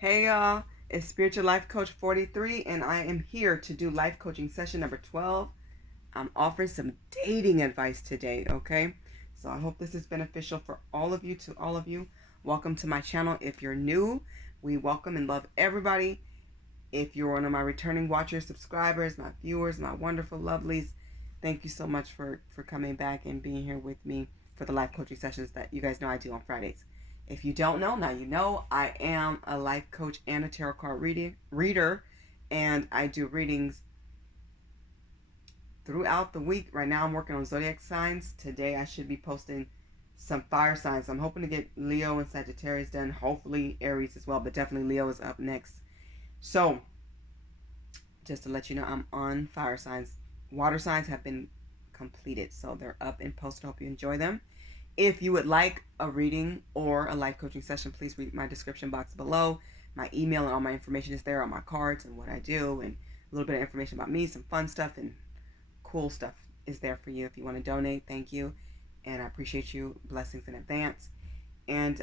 Hey y'all, it's Spiritual Life Coach 43, and I am here to do life coaching session number 12. I'm offering some dating advice today, okay? So I hope this is beneficial for all of you, to all of you. Welcome to my channel. If you're new, we welcome and love everybody. If you're one of my returning watchers, subscribers, my viewers, my wonderful lovelies, thank you so much for coming back and being here with me for the life coaching sessions that you guys know I do on Fridays. If you don't know, now you know. I am a life coach and a tarot card reader, and I do readings throughout the week. Right now I'm working on zodiac signs. Today I should be posting some fire signs. I'm hoping to get Leo and Sagittarius done, hopefully Aries as well, but definitely Leo is up next. So just to let you know, I'm on fire signs. Water signs have been completed, so they're up and posted. Hope you enjoy them. If you would like a reading or a life coaching session, please read my description box below. My email and all my information is there on my cards and what I do, and a little bit of information about me, some fun stuff and cool stuff is there for you if you want to donate. Thank you, and I appreciate you. Blessings in advance. And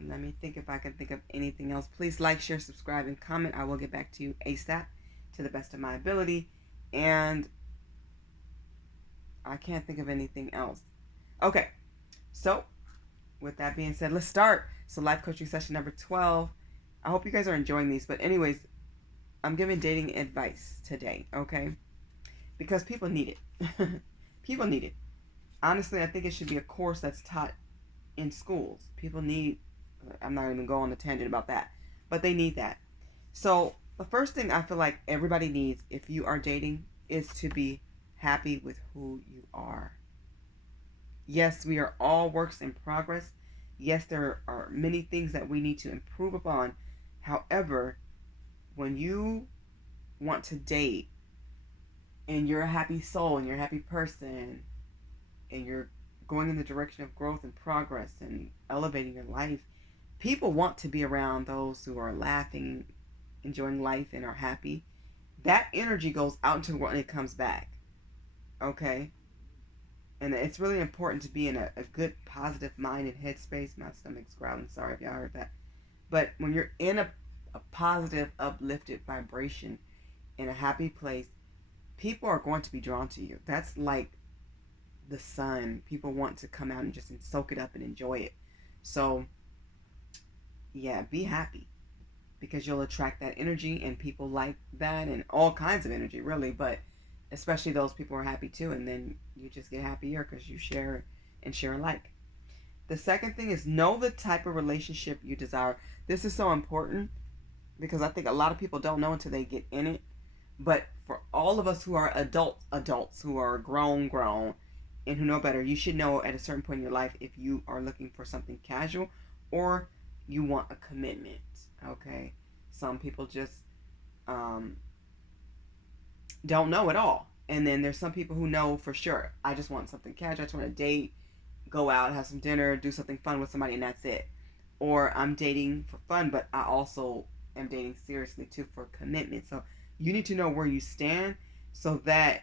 let me think if I can think of anything else. Please like, share, subscribe, and comment. I will get back to you ASAP to the best of my ability. And I can't think of anything else. Okay, so with that being said, let's start. So life coaching session number 12. I hope you guys are enjoying these. But anyways, I'm giving dating advice today, okay? Because people need it. People need it. Honestly, I think it should be a course that's taught in schools. People need, I'm not even going on a tangent about that, but they need that. So the first thing I feel like everybody needs if you are dating is to be happy with who you are. Yes, we are all works in progress. Yes, there are many things that we need to improve upon. However, when you want to date and you're a happy soul and you're a happy person and you're going in the direction of growth and progress and elevating your life, people want to be around those who are laughing, enjoying life, and are happy. That energy goes out into the world and it comes back. Okay? And it's really important to be in a good, positive mind and headspace. My stomach's growling. Sorry if y'all heard that. But when you're in a positive, uplifted vibration in a happy place, people are going to be drawn to you. That's like the sun. People want to come out and just soak it up and enjoy it. So, yeah, be happy because you'll attract that energy, and people like that, and all kinds of energy, really. But especially those people are happy too, and then you just get happier because you share and share alike. The second thing is know the type of relationship you desire. This is so important because I think a lot of people don't know until they get in it. But for all of us who are adults who are grown, and who know better, you should know at a certain point in your life if you are looking for something casual or you want a commitment. Okay, some people just don't know at all, and then there's some people who know for sure. I just want something casual. I just want to date, go out, have some dinner, do something fun with somebody, and that's it. Or I'm dating for fun, but I also am dating seriously too for commitment. So you need to know where you stand so that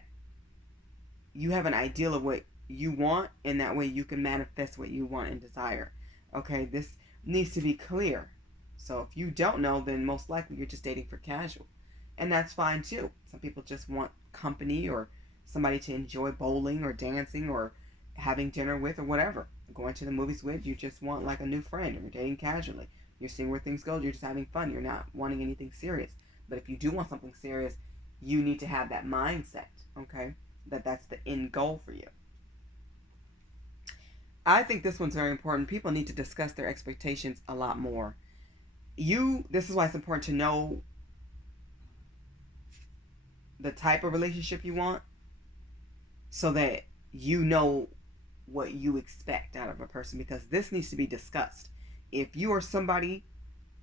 you have an ideal of what you want, and that way you can manifest what you want and desire. Okay, this needs to be clear. So if you don't know, then most likely you're just dating for casual. And that's fine too. Some people just want company or somebody to enjoy bowling or dancing or having dinner with or whatever. Going to the movies with. You just want like a new friend, or you're dating casually. You're seeing where things go. You're just having fun. You're not wanting anything serious. But if you do want something serious, you need to have that mindset, okay? That's the end goal for you. I think this one's very important. People need to discuss their expectations a lot more. This is why it's important to know the type of relationship you want so that you know what you expect out of a person, because this needs to be discussed. If you are somebody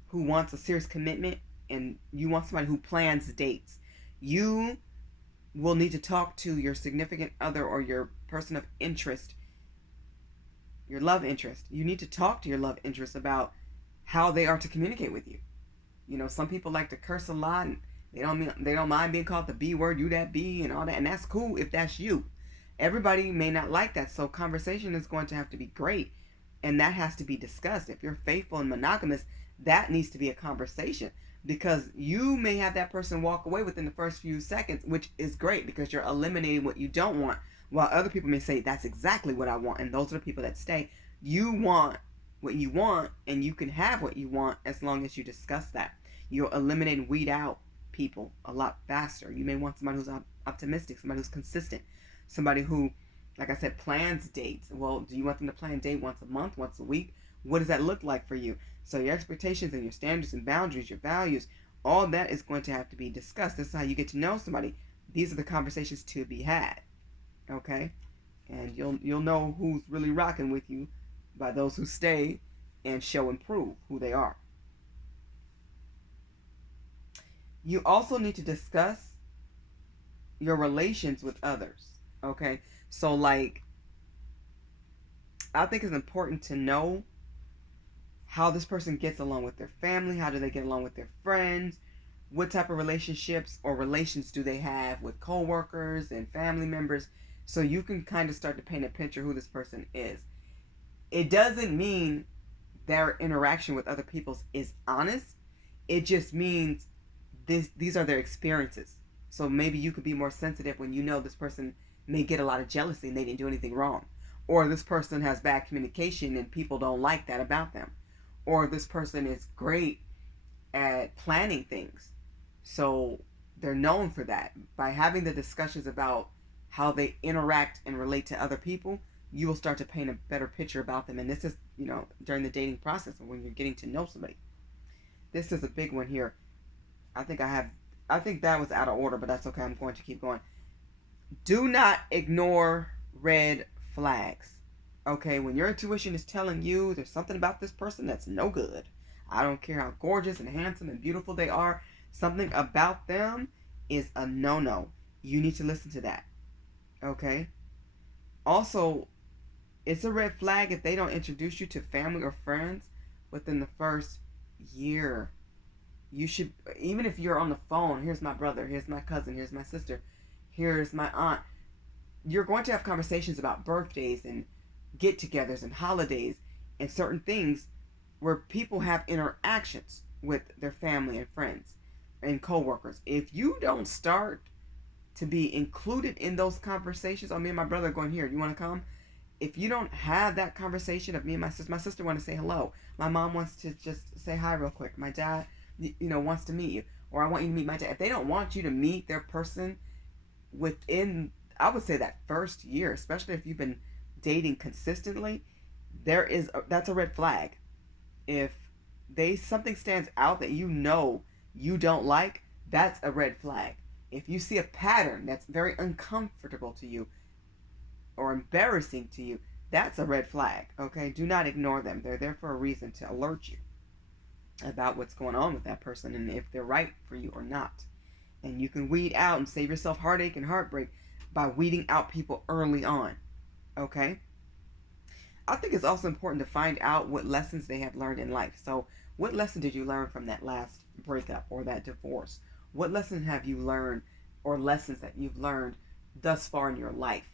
who wants a serious commitment and you want somebody who plans dates, you will need to talk to your significant other or your person of interest, your love interest. You need to talk to your love interest about how they are to communicate with you. You know, some people like to curse a lot, and they don't mind being called the B word, you that B, and all that, and that's cool if that's you. Everybody may not like that, so conversation is going to have to be great. And that has to be discussed. If you're faithful and monogamous, that needs to be a conversation, because you may have that person walk away within the first few seconds, which is great because you're eliminating what you don't want, while other people may say that's exactly what I want, and those are the people that stay. You want what you want, and you can have what you want as long as you discuss that. You'll eliminate and weed out people a lot faster. You may want somebody who's optimistic, somebody who's consistent, somebody who, like I said, plans dates. Well, do you want them to plan a date once a month, once a week? What does that look like for you? So your expectations and your standards and boundaries, your values, all that is going to have to be discussed. This is how you get to know somebody. These are the conversations to be had. Okay? And you'll know who's really rocking with you by those who stay and show and prove who they are. You also need to discuss your relations with others. Okay? So, like, I think it's important to know how this person gets along with their family. How do they get along with their friends? What type of relationships or relations do they have with coworkers and family members? So you can kind of start to paint a picture who this person is. It doesn't mean their interaction with other people is honest. It just means these are their experiences. So maybe you could be more sensitive when you know this person may get a lot of jealousy and they didn't do anything wrong. Or this person has bad communication and people don't like that about them. Or this person is great at planning things. So they're known for that. By having the discussions about how they interact and relate to other people, you will start to paint a better picture about them. And this is, during the dating process or when you're getting to know somebody. This is a big one here. I think that was out of order, but that's okay. I'm going to keep going. Do not ignore red flags. Okay, when your intuition is telling you there's something about this person that's no good, I don't care how gorgeous and handsome and beautiful they are, something about them is a no-no. You need to listen to that. Okay? Also, it's a red flag if they don't introduce you to family or friends within the first year. You should, even if you're on the phone, here's my brother, here's my cousin, here's my sister, here's my aunt. You're going to have conversations about birthdays and get-togethers and holidays and certain things where people have interactions with their family and friends and coworkers. If you don't start to be included in those conversations, me and my brother are going here, you want to come? If you don't have that conversation of me and my sister want to say hello. My mom wants to just say hi real quick. My dad, wants to meet you. Or I want you to meet my dad. If they don't want you to meet their person within, I would say, that first year, especially if you've been dating consistently, that's a red flag. If something stands out that you don't like, that's a red flag. If you see a pattern that's very uncomfortable to you or embarrassing to you, that's a red flag. Okay, do not ignore them. They're there for a reason, to alert you about what's going on with that person and if they're right for you or not. And you can weed out and save yourself heartache and heartbreak by weeding out people early on. Okay? I think it's also important to find out what lessons they have learned in life. So, what lesson did you learn from that last breakup or that divorce? What lesson have you learned, or lessons that you've learned thus far in your life?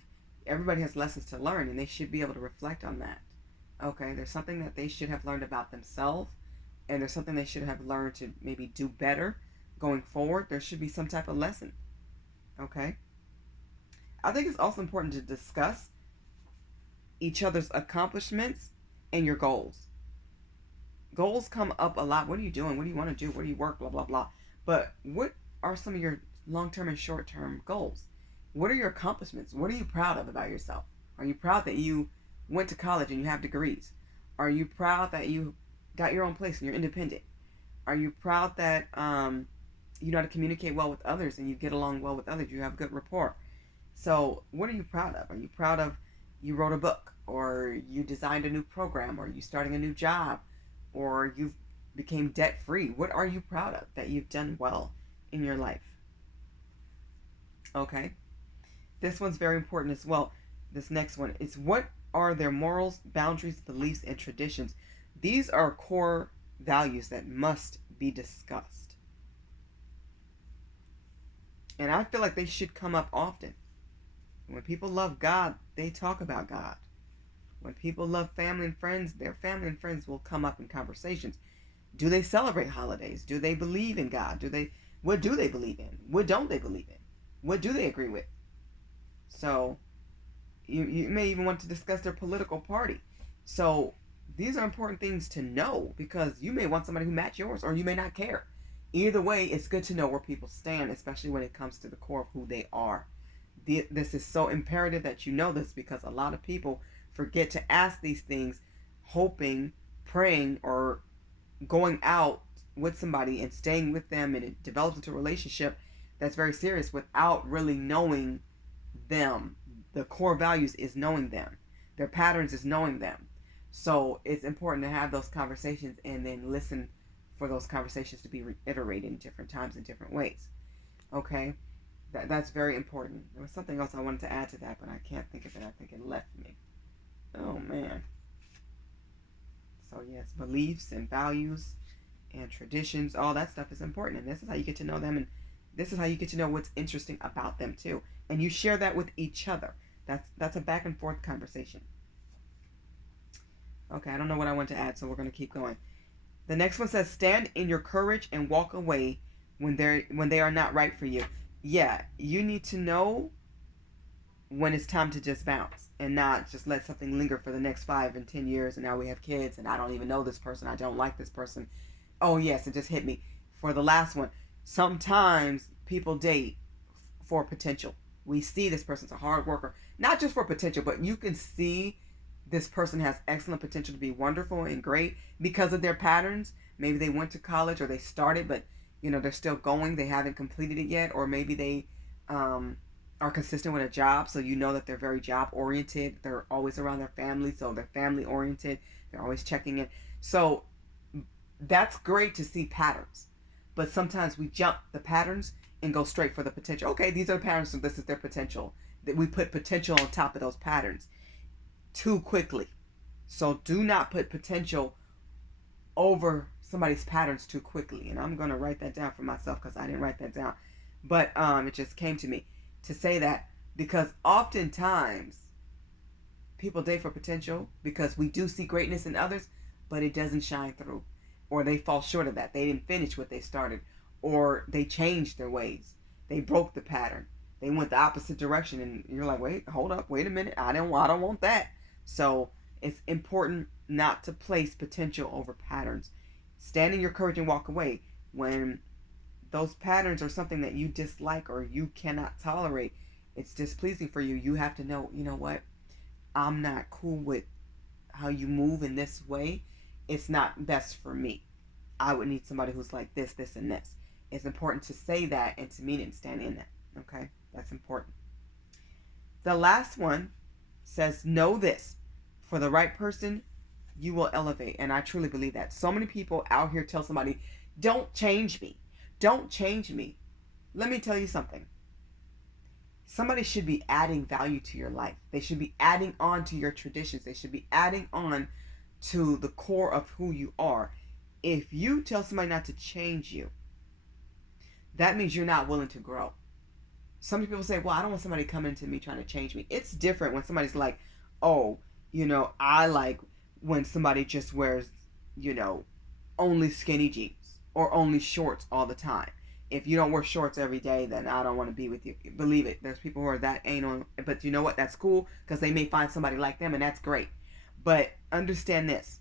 Everybody has lessons to learn, and they should be able to reflect on that. Okay? There's something that they should have learned about themselves, and there's something they should have learned to maybe do better going forward. There should be some type of lesson. Okay? I think it's also important to discuss each other's accomplishments and your goals. Goals come up a lot. What are you doing? What do you want to do? Where do you work? Blah, blah, blah. But what are some of your long-term and short-term goals? What are your accomplishments? What are you proud of about yourself? Are you proud that you went to college and you have degrees? Are you proud that you got your own place and you're independent? Are you proud that you know how to communicate well with others and you get along well with others? You have good rapport. So what are you proud of? Are you proud of you wrote a book, or you designed a new program, or you starting a new job, or you became debt free? What are you proud of that you've done well in your life? Okay. This one's very important as well. This next one is, what are their morals, boundaries, beliefs, and traditions? These are core values that must be discussed. And I feel like they should come up often. When people love God, they talk about God. When people love family and friends, their family and friends will come up in conversations. Do they celebrate holidays? Do they believe in God? What do they believe in? What don't they believe in? What do they agree with? So you may even want to discuss their political party. So these are important things to know, because you may want somebody who match yours, or you may not care. Either way, it's good to know where people stand, especially when it comes to the core of who they are. This is so imperative that you know this, because a lot of people forget to ask these things, hoping, praying, or going out with somebody and staying with them, and it develops into a relationship that's very serious without really knowing them. The core values is knowing them. Their patterns is knowing them. So it's important to have those conversations and then listen for those conversations to be reiterated in different times in different ways. Okay? That's very important. There was something else I wanted to add to that, but I can't think of it. I think it left me. Oh, man. So, yes, beliefs and values and traditions, all that stuff is important. And this is how you get to know them. And this is how you get to know what's interesting about them, too. And you share that with each other. That's a back and forth conversation. Okay, I don't know what I want to add, so we're going to keep going. The next one says, stand in your courage and walk away when they are not right for you. Yeah, you need to know when it's time to just bounce and not just let something linger for the next 5 and 10 years. And now we have kids and I don't even know this person. I don't like this person. Oh, yes, it just hit me. For the last one, sometimes people date for potential. We see this person's a hard worker, not just for potential, but you can see this person has excellent potential to be wonderful and great because of their patterns. Maybe they went to college or they started, but they're still going. They haven't completed it yet, or maybe they are consistent with a job, so that they're very job oriented. They're always around their family, so they're family oriented. They're always checking in. So that's great to see patterns, but sometimes we jump the patterns and go straight for the potential. Okay, these are the patterns, so this is their potential. That we put potential on top of those patterns too quickly. So do not put potential over somebody's patterns too quickly. And I'm going to write that down for myself because I didn't write that down. But it just came to me to say that, because oftentimes people date for potential because we do see greatness in others, but it doesn't shine through, or they fall short of that. They didn't finish what they started, or they changed their ways. They broke the pattern. They went the opposite direction, and you're like, wait, hold up, wait a minute. I don't want that. So it's important not to place potential over patterns. Stand in your courage and walk away when those patterns are something that you dislike or you cannot tolerate. It's displeasing for you. You have to know, you know what? I'm not cool with how you move in this way. It's not best for me. I would need somebody who's like this, this, and this. It's important to say that and to mean it and stand in that. Okay? That's important. The last one says, know this. For the right person, you will elevate. And I truly believe that. So many people out here tell somebody, don't change me. Don't change me. Let me tell you something. Somebody should be adding value to your life. They should be adding on to your traditions. They should be adding on to the core of who you are. If you tell somebody not to change you, that means you're not willing to grow. Some people say, well, I don't want somebody coming to me trying to change me. It's different when somebody's like, oh, I like when somebody just wears, only skinny jeans or only shorts all the time. If you don't wear shorts every day, then I don't want to be with you. Believe it. There's people who are that anal. But you know what? That's cool because they may find somebody like them, and that's great. But understand this.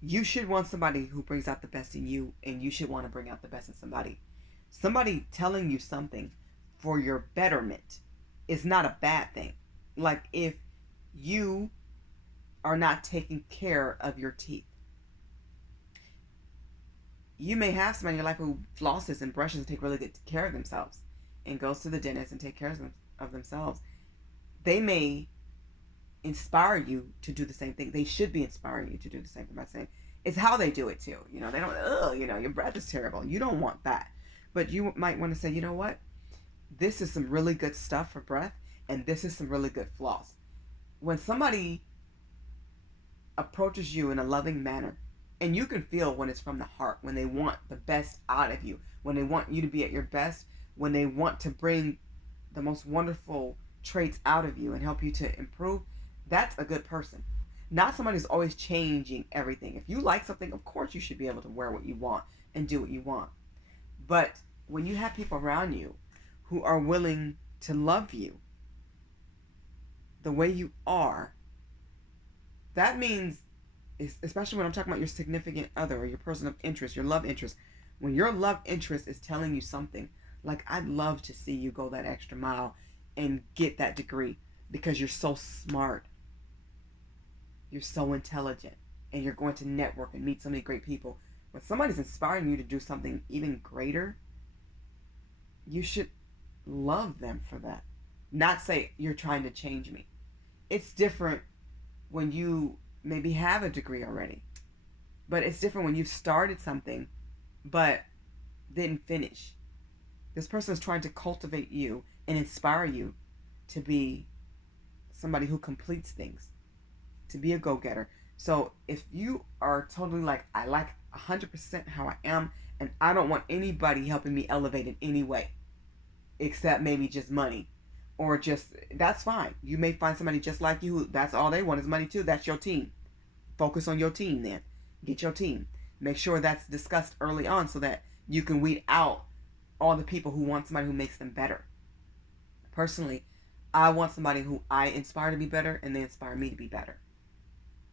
You should want somebody who brings out the best in you, and you should want to bring out the best in somebody. Somebody telling you something for your betterment is not a bad thing. Like if you are not taking care of your teeth. You may have somebody in your life who flosses and brushes and take really good care of themselves and goes to the dentist and take care of themselves. They may inspire you to do the same thing. They should be inspiring you to do the same thing by saying, it's how they do it too. They don't, your breath is terrible. You don't want that. But you might want to say, you know what? This is some really good stuff for breath, and this is some really good floss. When somebody approaches you in a loving manner, and you can feel when it's from the heart, when they want the best out of you, when they want you to be at your best, when they want to bring the most wonderful traits out of you and help you to improve, that's a good person. Not somebody who's always changing everything. If you like something, of course you should be able to wear what you want and do what you want. But when you have people around you who are willing to love you the way you are, that means, especially when I'm talking about your significant other or your person of interest, your love interest, when your love interest is telling you something like, I'd love to see you go that extra mile and get that degree because you're so smart, you're so intelligent, and you're going to network and meet so many great people. When somebody's inspiring you to do something even greater, you should love them for that. Not say, you're trying to change me. It's different when you maybe have a degree already, but it's different when you've started something but didn't finish. This person is trying to cultivate you and inspire you to be somebody who completes things, to be a go-getter. So if you are totally like, I like 100% how I am, and I don't want anybody helping me elevate in any way, except maybe just money, or just, that's fine. You may find somebody just like you who that's all they want is money too. That's your team. Focus on your team then. Get your team. Make sure that's discussed early on so that you can weed out all the people who want somebody who makes them better. Personally, I want somebody who I inspire to be better and they inspire me to be better.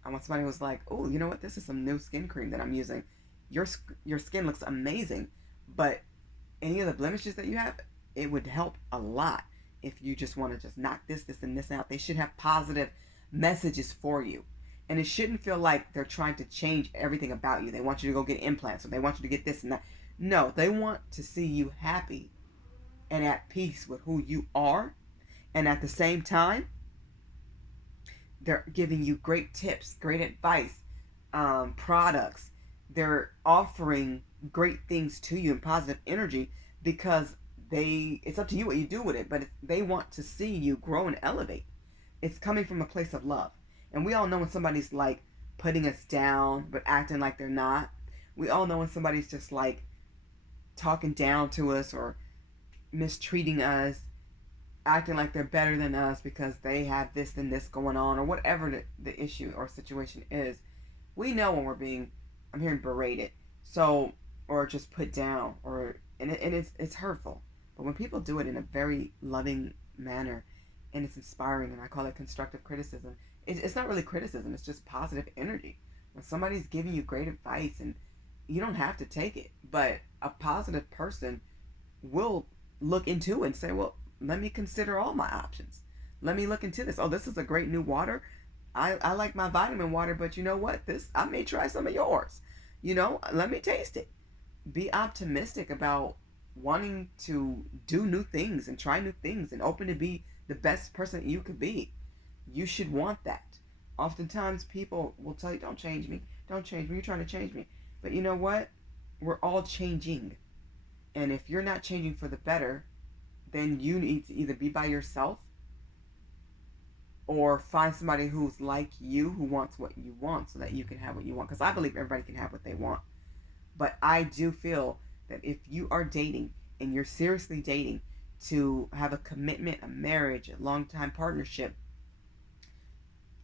I want somebody who's like, oh, you know what? This is some new skin cream that I'm using. Your skin looks amazing, but any of the blemishes that you have, it would help a lot if you just want to just knock this, and this out. They should have positive messages for you. And it shouldn't feel like they're trying to change everything about you. They want you to go get implants, or they want you to get this and that. No, they want to see you happy and at peace with who you are. And at the same time, they're giving you great tips, great advice, products. They're offering great things to you and positive energy because it's up to you what you do with it, but they want to see you grow and elevate. It's coming from a place of love. And we all know when somebody's like putting us down but acting like they're not. We all know when somebody's just like talking down to us or mistreating us, acting like they're better than us because they have this and this going on, or whatever the issue or situation is. We know when we're being, I'm hearing, berated, so, or just put down, and it's hurtful. But when people do it in a very loving manner and it's inspiring, and I call it constructive criticism, it's not really criticism, it's just positive energy. When somebody's giving you great advice, and you don't have to take it, but a positive person will look into it and say, well, let me consider all my options. Let me look into this. Oh, this is a great new water. I like my vitamin water, but you know what? I may try some of yours. Let me taste it. Be optimistic about wanting to do new things and try new things and open to be the best person that you could be. You should want that. Oftentimes people will tell you, don't change me. Don't change me. You're trying to change me. But you know what? We're all changing. And if you're not changing for the better, then you need to either be by yourself or find somebody who's like you, who wants what you want so that you can have what you want. Because I believe everybody can have what they want. But I do feel that if you are dating and you're seriously dating to have a commitment, a marriage, a long-time partnership,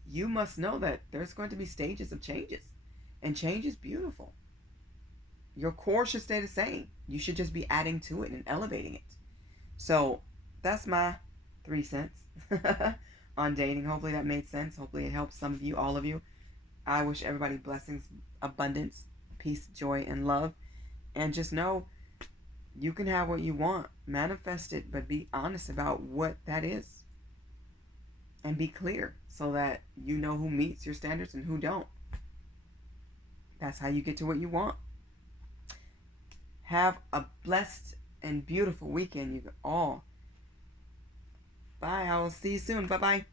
you must know that there's going to be stages of changes. And change is beautiful. Your core should stay the same. You should just be adding to it and elevating it. So that's my 3 cents on dating. Hopefully that made sense. Hopefully it helps some of you, all of you. I wish everybody blessings, abundance, peace, joy, and love. And just know you can have what you want. Manifest it, but be honest about what that is. And be clear so that you know who meets your standards and who don't. That's how you get to what you want. Have a blessed and beautiful weekend, you all. Bye. I will see you soon. Bye-bye.